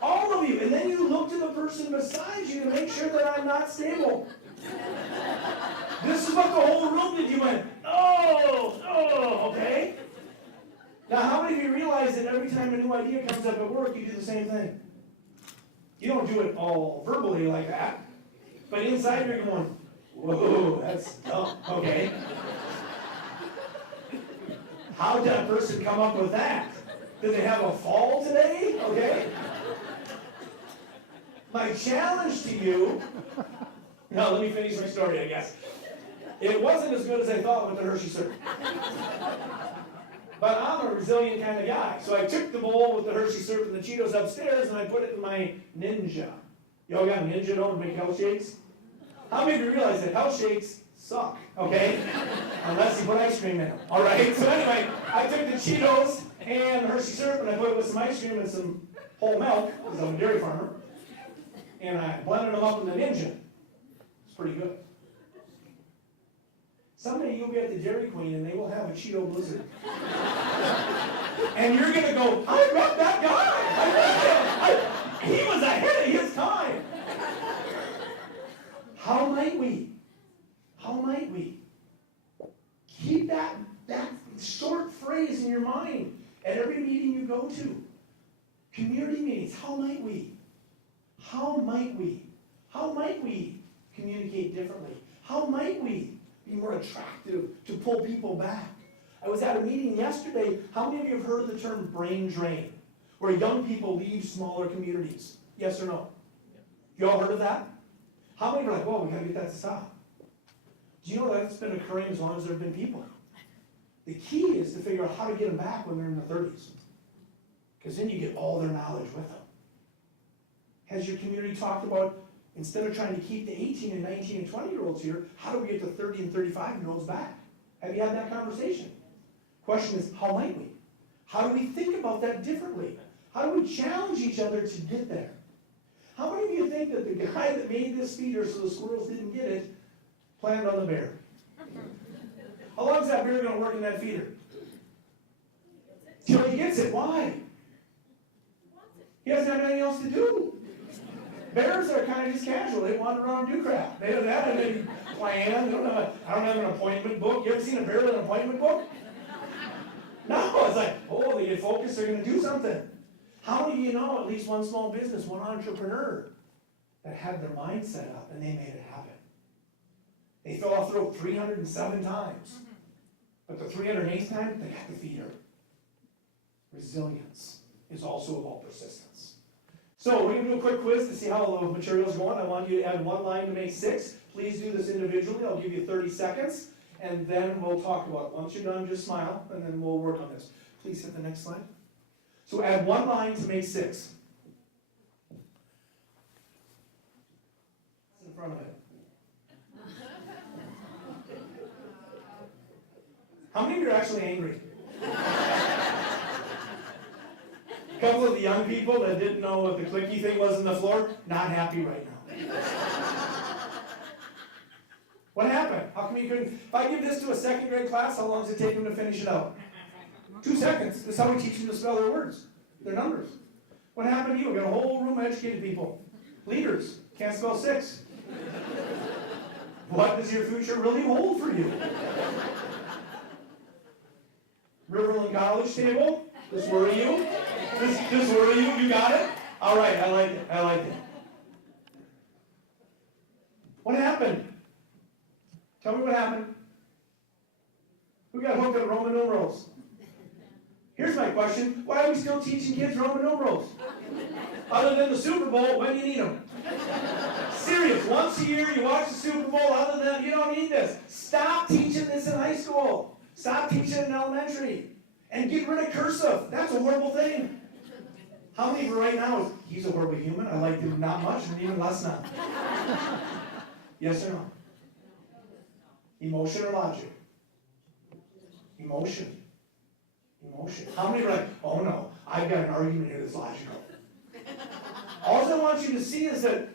All of you. And then you looked to the person beside you to make sure that I'm not stable. This is what the whole room did. You went, oh, okay. Now, how many of you realize that every time a new idea comes up at work, you do the same thing? You don't do it all verbally like that, but inside you're going, whoa, that's dumb, okay. How did that person come up with that? Did they have a fall today? Okay. My challenge to you, now let me finish my story, I guess. It wasn't as good as I thought with the Hershey syrup. But I'm a resilient kind of guy. So I took the bowl with the Hershey syrup and the Cheetos upstairs and I put it in my Ninja. Y'all got a Ninja to make health shakes? How many of you realize that health shakes suck, okay? Unless you put ice cream in them, all right? So anyway, I took the Cheetos and the Hershey syrup and I put it with some ice cream and some whole milk, because I'm a dairy farmer, and I blended them up in the Ninja. It's pretty good. Someday you'll be at the Dairy Queen and they will have a Cheeto Blizzard. And you're going to go, I met that guy. He was ahead of his time. How might we keep that short phrase in your mind at every meeting you go to? Community meetings, how might we communicate differently? How might we be more attractive to pull people back? I was at a meeting yesterday. How many of you have heard of the term brain drain, where young people leave smaller communities? Yes or no? You all heard of that? How many are like, whoa, we gotta get that to stop? Do you know that's been occurring as long as there have been people? The key is to figure out how to get them back when they're in their 30s. Because then you get all their knowledge with them. Has your community talked about, instead of trying to keep the 18 and 19 and 20-year-olds here, how do we get the 30 and 35-year-olds back? Have you had that conversation? Question is, how might we? How do we think about that differently? How do we challenge each other to get there? How many of you think that the guy that made this feeder so the squirrels didn't get it planned on the bear? How long is that bear going to work in that feeder? Till he gets it. Why? He doesn't have anything else to do. Bears are kind of just casual. They wander around and do crap. They don't have any plan. I don't have an appointment book. You ever seen a bear with an appointment book? No, it's like, oh, they get focused, they're going to do something. How many of you know at least one small business, one entrepreneur that had their mind set up and they made it happen? They fell off the rope 307 times. But the 308th time, they got the feeder. Resilience is also about persistence. So we're going to do a quick quiz to see how the material's going. I want you to add one line to make 6. Please do this individually. I'll give you 30 seconds, and then we'll talk about it. Once you're done, just smile, and then we'll work on this. Please hit the next slide. So add one line to make 6. What's in front of it? How many of you are actually angry? A couple of the young people that didn't know what the clicky thing was on the floor, not happy right now. What happened? How come you couldn't? If I give this to a second grade class, how long does it take them to finish it out? 2 seconds. That's how we teach them to spell their words, their numbers. What happened to you? We got a whole room of educated people. Leaders. Can't spell 6. What does your future really hold for you? Riverland College table? This worry you? This worry you? You got it? All right, I like it. What happened? Tell me what happened. Who got hooked on Roman numerals? Here's my question. Why are we still teaching kids Roman numerals? Other than the Super Bowl, when do you need them? Serious, once a year you watch the Super Bowl, other than, you don't need this. Stop teaching this in high school. Stop teaching it in elementary. And get rid of cursive. That's a horrible thing. How many of you right now is, he's a horrible human, I like him not much, and even less now. Yes or no? Emotion or logic? Emotion. How many are like, oh no, I've got an argument here that's logical. All I want you to see is that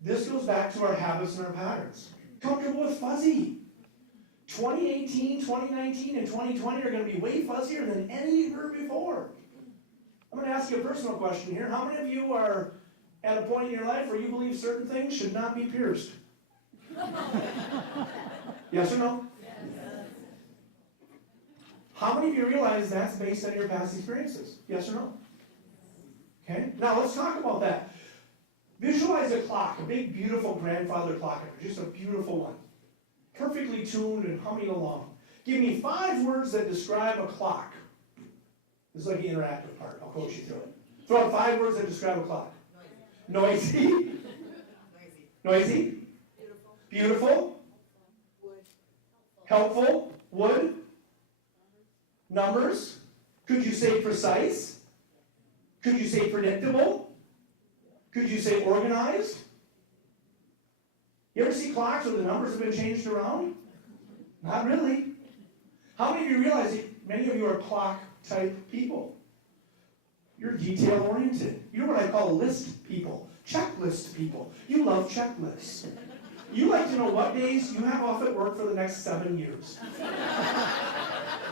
this goes back to our habits and our patterns. Comfortable with fuzzy. 2018, 2019, and 2020 are going to be way fuzzier than any year before. I'm going to ask you a personal question here. How many of you are at a point in your life where you believe certain things should not be pierced? Yes or no? How many of you realize that's based on your past experiences? Yes or no? Okay, now let's talk about that. Visualize a clock, a big, beautiful grandfather clock, just a beautiful one. Perfectly tuned and humming along. Give me 5 words that describe a clock. This is like the interactive part. I'll coach you through it. Throw out 5 words that describe a clock. Noisy. Noisy. Noisy. Beautiful. Beautiful. Wood. Helpful. Wood. Numbers. Could you say precise? Could you say predictable? Could you say organized? You ever see clocks where the numbers have been changed around? Not really. How many of you realize that many of you are clock type people? You're detail oriented. You're what I call list people, checklist people. You love checklists. You like to know what days you have off at work for the next 7 years.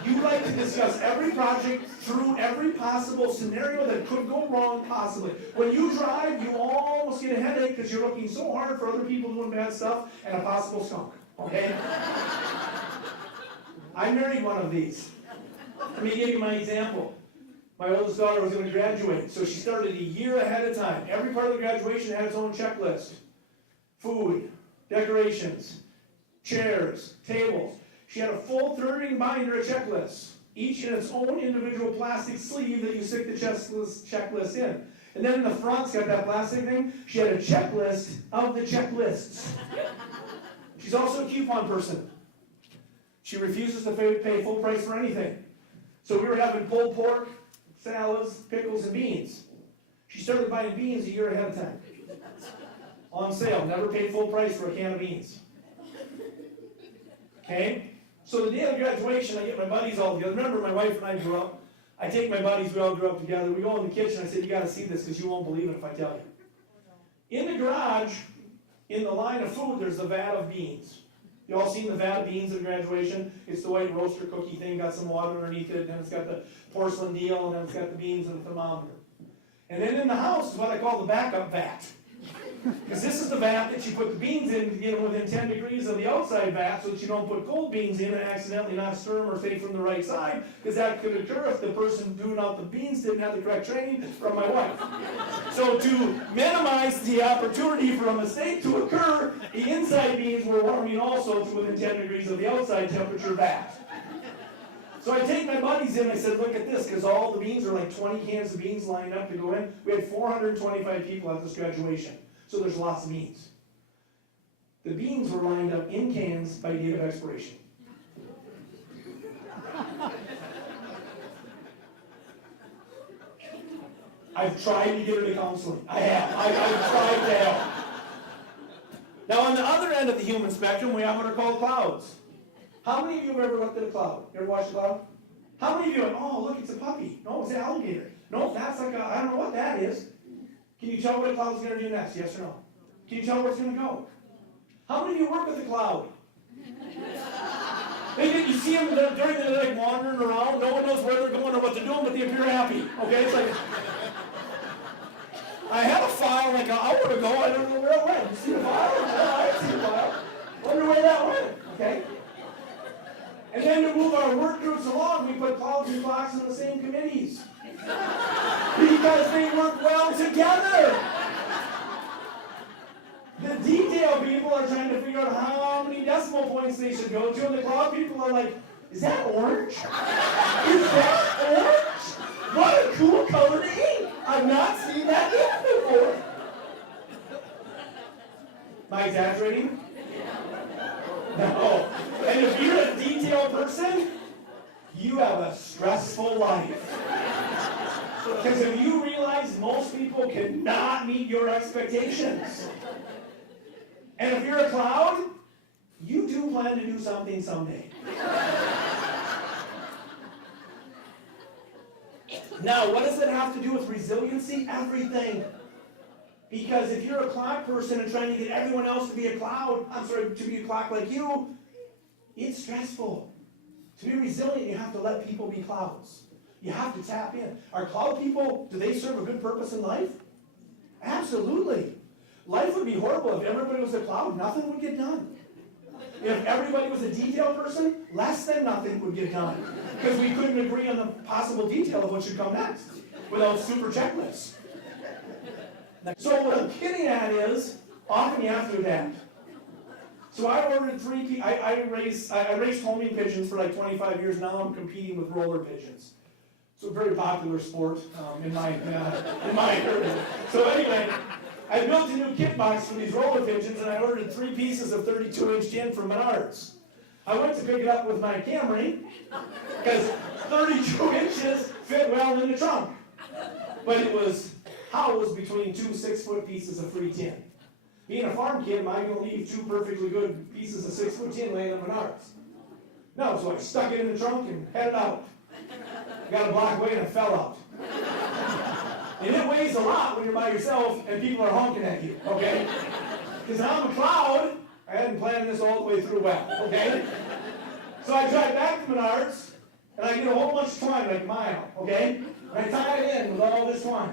You like to discuss every project through every possible scenario that could go wrong possibly. When you drive, you almost get a headache because you're looking so hard for other people doing bad stuff and a possible skunk. Okay? I married one of these. Let me give you my example. My oldest daughter was going to graduate, so she started a year ahead of time. Every part of the graduation had its own checklist. Food, decorations, chairs, tables. She had a full 30-ring binder of checklists, each in its own individual plastic sleeve that you stick the checklist in. And then in the front, it's got that plastic thing. She had a checklist of the checklists. She's also a coupon person. She refuses to pay full price for anything. So we were having pulled pork, salads, pickles, and beans. She started buying beans a year ahead of time. On sale, never paid full price for a can of beans. Okay? So the day of graduation, I get my buddies all together. Remember, my wife and I grew up. I take my buddies, we all grew up together. We go in the kitchen, I said, you got to see this because you won't believe it if I tell you. In the garage, in the line of food, there's the vat of beans. You all seen the vat of beans at graduation? It's the white roaster cookie thing, got some water underneath it, then it's got the porcelain deal, and then it's got the beans and the thermometer. And then in the house is what I call the backup vat. Because this is the vat that you put the beans in to get them within 10 degrees of the outside vat so that you don't put cold beans in and accidentally not stir them or say from the right side, because that could occur if the person doing out the beans didn't have the correct training from my wife. So to minimize the opportunity for a mistake to occur, the inside beans were warming also to within 10 degrees of the outside temperature vat. So I take my buddies in, I said, look at this, because all the beans are like 20 cans of beans lined up to go in. We had 425 people at this graduation. So there's lots of beans. The beans were lined up in cans by date of expiration. I've tried to get her to counseling. I have. I've tried to help. Now on the other end of the human spectrum, we have what are called clouds. How many of you have ever looked at a cloud? You ever watched a cloud? How many of you have, oh, look, it's a puppy. No, it's an alligator. No, that's like a, I don't know what that is. Can you tell what a cloud's going to do next? Yes or no? Can you tell where it's going to go? How many of you work with a cloud? You see them during the night wandering around. No one knows where they're going or what they're doing, but they appear happy. Okay, it's like, I had a file like an hour ago. I don't know where it went. You see the file? Yeah, I see the file. Wonder where that went. Okay. And then to move our work groups along, we put clouds and clocks in the same committees. Because they work well together. The detail people are trying to figure out how many decimal points they should go to, and the cloud people are like, is that orange? Is that orange? What a cool color to ink. I've not seen that ink before. Am I exaggerating? No. And if you're a detail person, you have a stressful life. Because if you realize most people cannot meet your expectations. And if you're a cloud, you do plan to do something someday. Now, what does it have to do with resiliency? Everything. Because if you're a clock person and trying to get everyone else to be a cloud, to be a clock like you, it's stressful. To be resilient, you have to let people be clouds. You have to tap in. Are cloud people, do they serve a good purpose in life? Absolutely. Life would be horrible if everybody was a cloud. Nothing would get done. If everybody was a detail person, less than nothing would get done. Because we couldn't agree on the possible detail of what should come next without super checklists. So what I'm getting at is, often you have to adapt. So I ordered I raced homing pigeons for like 25 years. Now I'm competing with roller pigeons. It's a very popular sport in my area. So anyway, I built a new kit box for these roller pigeons, and I ordered 3 pieces of 32-inch tin from Menards. I went to pick it up with my Camry, because 32 inches fit well in the trunk. But it was housed between 2 6-foot pieces of free tin. Being a farm kid, am I going to leave 2 perfectly good pieces of 6-foot tin laying at Menards? No, so I stuck it in the trunk and headed out. Got a block away and I fell out. And it weighs a lot when you're by yourself and people are honking at you, okay? Because I'm a cloud. I hadn't planned this all the way through well, okay? So I drive back to Menards, and I get a whole bunch of twine, like a mile, okay? And I tie it in with all this twine.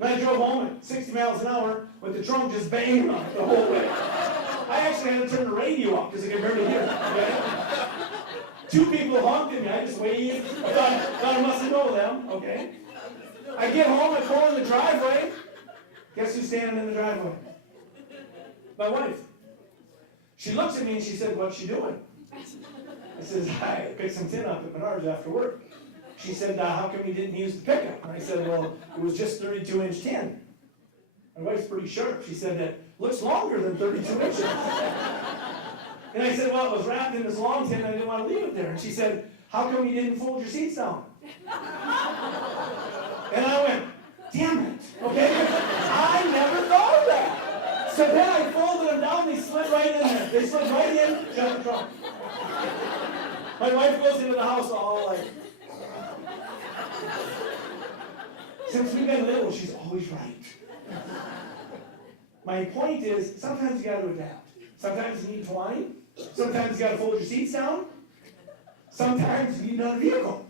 And I drove home at 60 miles an hour with the trunk just banging on it the whole way. I actually had to turn the radio up because I could barely hear it, okay? 2 people honked at me. I just waved. I thought I must know them, okay? I get home, I pull in the driveway. Guess who's standing in the driveway? My wife. She looks at me and she said, "What's she doing?" I says, "I picked some tin up at Menards after work." She said, "How come you didn't use the pickup?" And I said, "Well, it was just 32-inch tin." My wife's pretty sharp. She said, "That looks longer than 32 inches. And I said, "Well, it was wrapped in this long tin, and I didn't want to leave it there." And she said, "How come you didn't fold your seats down?" And I went, "Damn it, okay?" I never thought of that. So then I folded them down, they slid right in there. They slid right in, shut the trunk. My wife goes into the house all like, since we've been little, she's always right. My point is, sometimes you got to adapt. Sometimes you need twine. Sometimes you got to fold your seats down. Sometimes you need another vehicle.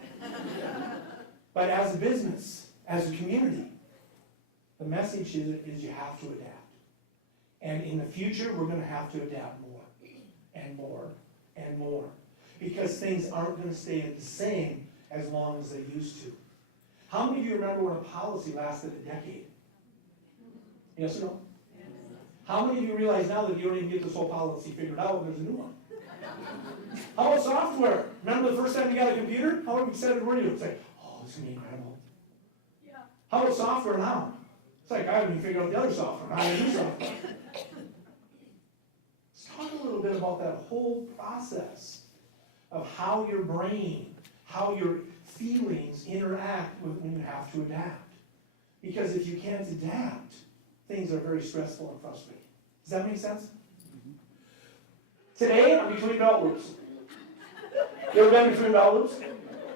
But as a business, as a community, the message is you have to adapt. And in the future, we're going to have to adapt more and more and more. Because things aren't going to stay the same as long as they used to. How many of you remember when a policy lasted a decade? Yes or no? How many of you realize now that you don't even get this whole policy figured out when there's a new one? How about software? Remember the first time you got a computer? How excited were you? It's like, "Oh, this is going to be incredible." Yeah. How about software now? It's like, I haven't even figured out the other software. I new software. Let's talk a little bit about that whole process of how your brain, how your feelings interact when you have to adapt. Because if you can't adapt, things are very stressful and frustrating. Does that make sense? Today, I'm between belt loops. You ever been between belt loops?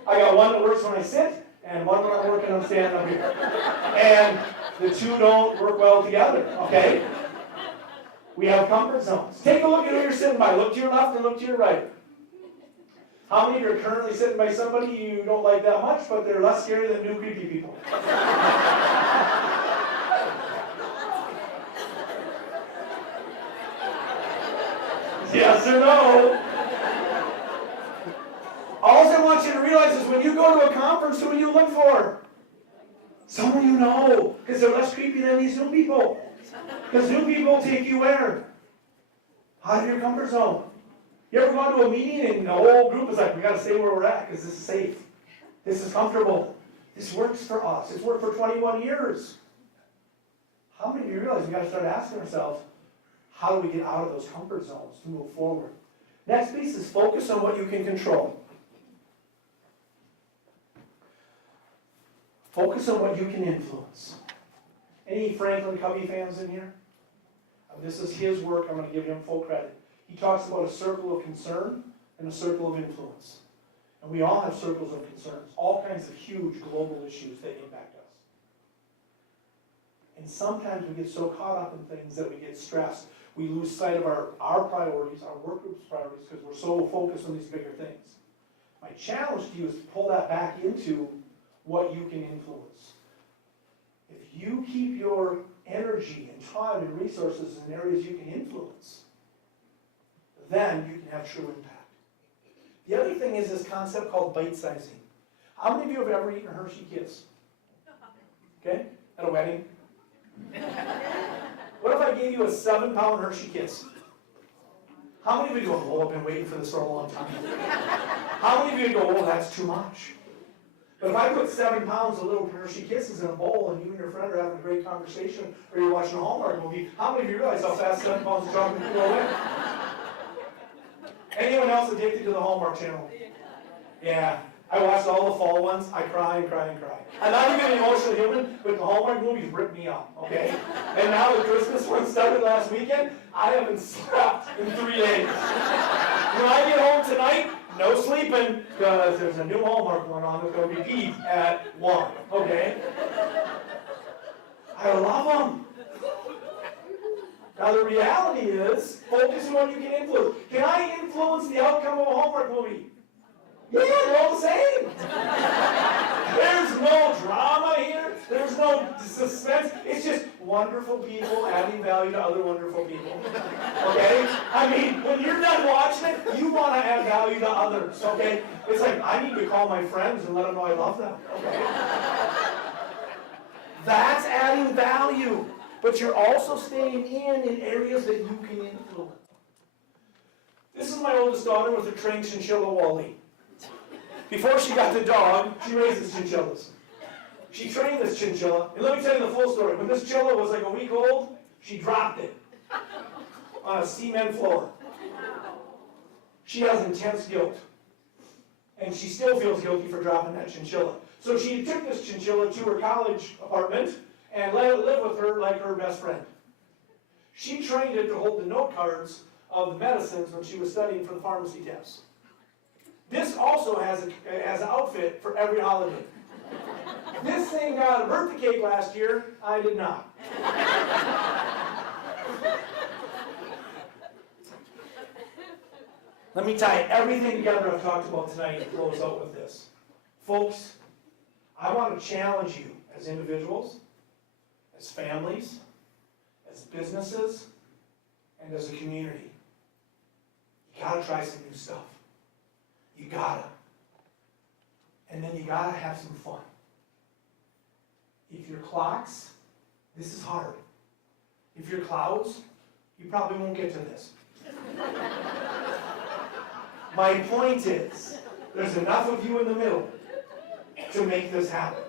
I got one that works when I sit, and one when I'm working on standing up here. And the two don't work well together, okay? We have comfort zones. Take a look at who you're sitting by. Look to your left and look to your right. How many of you are currently sitting by somebody you don't like that much, but they're less scary than new creepy people? Yes or no? All I want you to realize is when you go to a conference, who do you look for? Someone you know, because they're less creepy than these new people. Because new people take you where? Out of your comfort zone. You ever gone to a meeting and the whole group is like, "We got to stay where we're at because this is safe. This is comfortable. This works for us. It's worked for 21 years. How many of you realize we got to start asking ourselves, how do we get out of those comfort zones to move forward? Next piece is focus on what you can control. Focus on what you can influence. Any Franklin Covey fans in here? This is his work. I'm going to give him full credit. He talks about a circle of concern and a circle of influence. And we all have circles of concerns, all kinds of huge global issues that impact us. And sometimes we get so caught up in things that we get stressed. We lose sight of our priorities, our work group's priorities, because we're so focused on these bigger things. My challenge to you is to pull that back into what you can influence. If you keep your energy and time and resources in areas you can influence, then you can have true impact. The other thing is this concept called bite-sizing. How many of you have ever eaten a Hershey Kiss? Okay? At a wedding? What if I gave you a 7-pound Hershey Kiss? How many of you go, oh, I've been waiting for this for a long time? How many of you go, oh, that's too much? But if I put 7 pounds of little Hershey Kisses in a bowl and you and your friend are having a great conversation or you're watching a Hallmark movie, how many of you realize how fast 7 pounds of chocolate can go away? Anyone else addicted to the Hallmark channel? Yeah. I watched all the fall ones. I cry and cry and cry. I'm not even an emotional human, but the Hallmark movies rip me up, okay? And now the Christmas one started last weekend. I haven't slept in 3 days. When I get home tonight, no sleeping, because there's a new Hallmark one on that's going to repeat at 1, okay? I love them. Now the reality is, focus on what you can influence. Can I influence the outcome of a Hallmark movie? Yeah, they're all the same. There's no drama here. There's no suspense. It's just wonderful people adding value to other wonderful people. Okay? I mean, when you're done watching it, you want to add value to others. Okay? It's like, I need to call my friends and let them know I love them. Okay? That's adding value. But you're also staying in areas that you can influence. This is my oldest daughter with her trained chinchilla Wally. Before she got the dog, she raises chinchillas. She trained this chinchilla, and let me tell you the full story. When this chinchilla was like a week old, she dropped it on a cement floor. She has intense guilt, and she still feels guilty for dropping that chinchilla. So she took this chinchilla to her college apartment and let it live with her like her best friend. She trained it to hold the note cards of the medicines when she was studying for the pharmacy tests. This also has an outfit for every holiday. This thing got a birthday cake last year. I did not. Let me tie everything together I've talked about tonight and close out with this. Folks, I want to challenge you as individuals, as families, as businesses, and as a community. You gotta try some new stuff. You gotta. And then you gotta have some fun. If you're clocks, this is hard. If you're clouds, you probably won't get to this. My point is, there's enough of you in the middle to make this happen.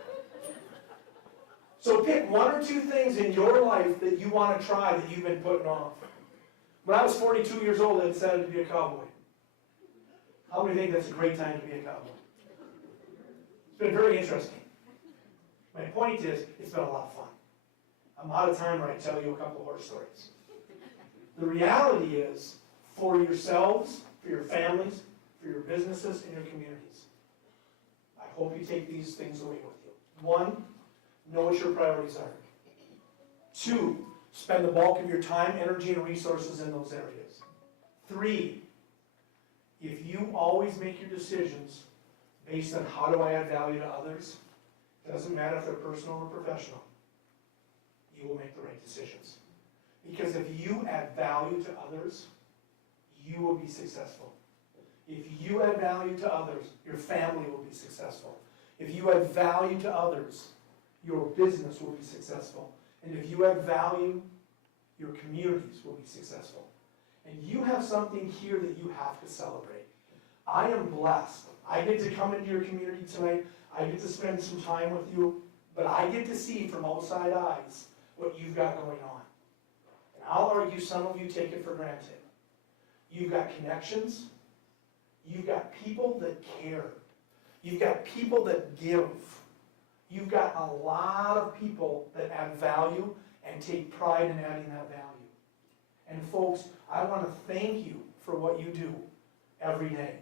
So pick 1 or 2 things in your life that you want to try that you've been putting off. When I was 42 years old, I decided to be a cowboy. How many think that's a great time to be a cowboy? It's been very interesting. My point is, it's been a lot of fun. I'm out of time where I tell you a couple of horse stories. The reality is, for yourselves, for your families, for your businesses, and your communities, I hope you take these things away with you. 1, know what your priorities are. 2, spend the bulk of your time, energy, and resources in those areas. 3, if you always make your decisions based on how do I add value to others, it doesn't matter if they're personal or professional, you will make the right decisions. Because if you add value to others, you will be successful. If you add value to others, your family will be successful. If you add value to others, your business will be successful. And if you add value, your communities will be successful. And you have something here that you have to celebrate. I am blessed. I get to come into your community tonight. I get to spend some time with you. But I get to see from outside eyes what you've got going on. And I'll argue some of you take it for granted. You've got connections. You've got people that care. You've got people that give. You've got a lot of people that add value and take pride in adding that value. And folks, I want to thank you for what you do every day.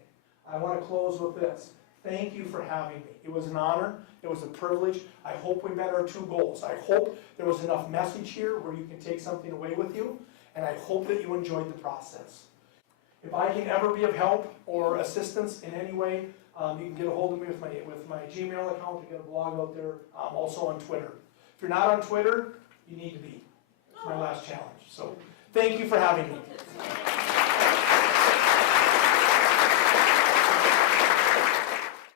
I want to close with this. Thank you for having me. It was an honor. It was a privilege. I hope we met our 2 goals. I hope there was enough message here where you can take something away with you, and I hope that you enjoyed the process. If I can ever be of help or assistance in any way, you can get a hold of me with my Gmail account. You get a blog out there. I'm also on Twitter. If you're not on Twitter, you need to be. It's my last challenge. So thank you for having me.